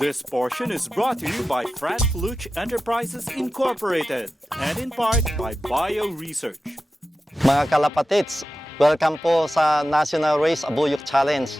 This portion is brought to you by Fran Fluch Enterprises Incorporated and in part by Bio Research. Mga kalapatids, welcome po sa National Race Abuyog Challenge.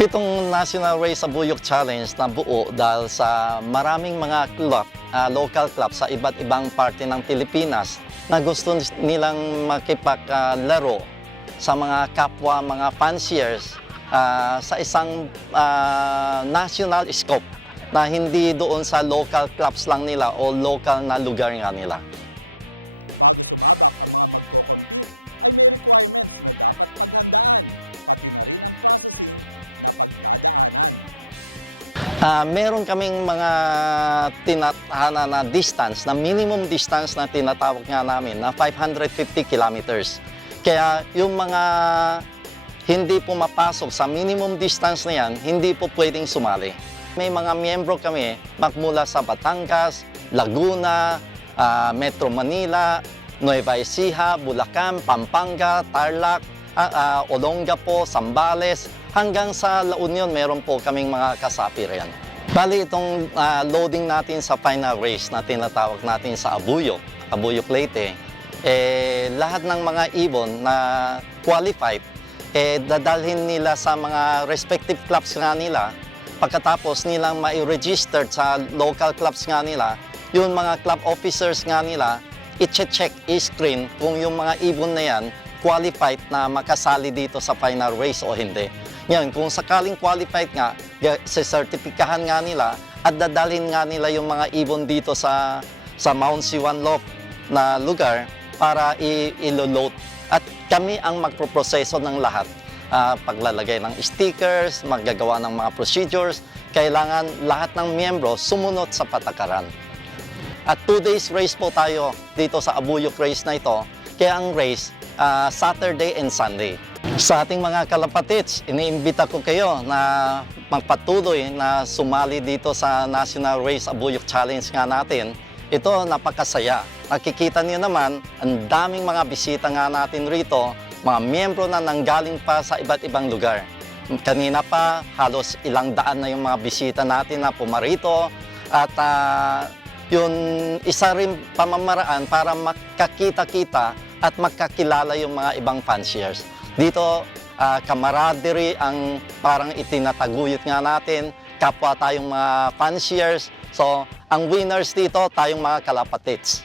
Itong National Race Abuyog Challenge na buo dahil sa maraming mga club, local club sa iba't ibang parte ng Pilipinas na gusto nilang makipaglaro sa mga kapwa, mga fanciers sa isang national scope na hindi doon sa local clubs lang nila o local na lugar nga nila. Meron kaming mga tinatahana na distance, na minimum distance na tinatawag nga namin na 550 kilometers. Kaya yung mga hindi pumapasok sa minimum distance na yan, hindi po pwedeng sumali. May mga miyembro kami magmula sa Batangas, Laguna, Metro Manila, Nueva Ecija, Bulacan, Pampanga, Tarlac, Olongapo, Zambales, hanggang sa La Union meron po kaming mga kasapi riyan. Bali itong loading natin sa final race na tinatawag natin sa Abuyog Leyte, lahat ng mga ibon na qualified, dadalhin nila sa mga respective clubs nga nila. Pagkatapos nilang mai-register sa local clubs nga nila, yung mga club officers nga nila, i-check, i-screen kung yung mga ibon na yan qualified na makasali dito sa final race o hindi. Yan, kung sakaling qualified nga, sertipikahan nga nila at dadalhin nga nila yung mga ibon dito sa Mount Siwanlop na lugar para i-load. At kami ang magproproseso ng lahat. Paglalagay ng stickers, maggagawa ng mga procedures, kailangan lahat ng miyembro sumunod sa patakaran. At 2 days race po tayo dito sa Abuyog race na ito, kaya ang race Saturday and Sunday. Sa ating mga kalapatids, iniimbita ko kayo na magpatuloy na sumali dito sa National Race Abuyog Challenge nga natin. Ito napakasaya. Nakikita niyo naman, ang daming mga bisita nga natin rito, mga miyembro na nanggaling pa sa iba't ibang lugar. Kanina pa, halos ilang daan na yung mga bisita natin na pumarito at yun isa rin pamamaraan para makakita-kita at magkakilala yung mga ibang fanciers. Dito, camaraderie ang parang itinataguyod nga natin, kapwa tayong mga fanciers. So, ang winners dito, tayong mga kalapatids.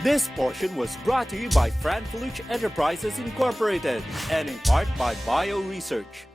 This portion was brought to you by Fran Fluch Enterprises Incorporated and in part by Bio Research.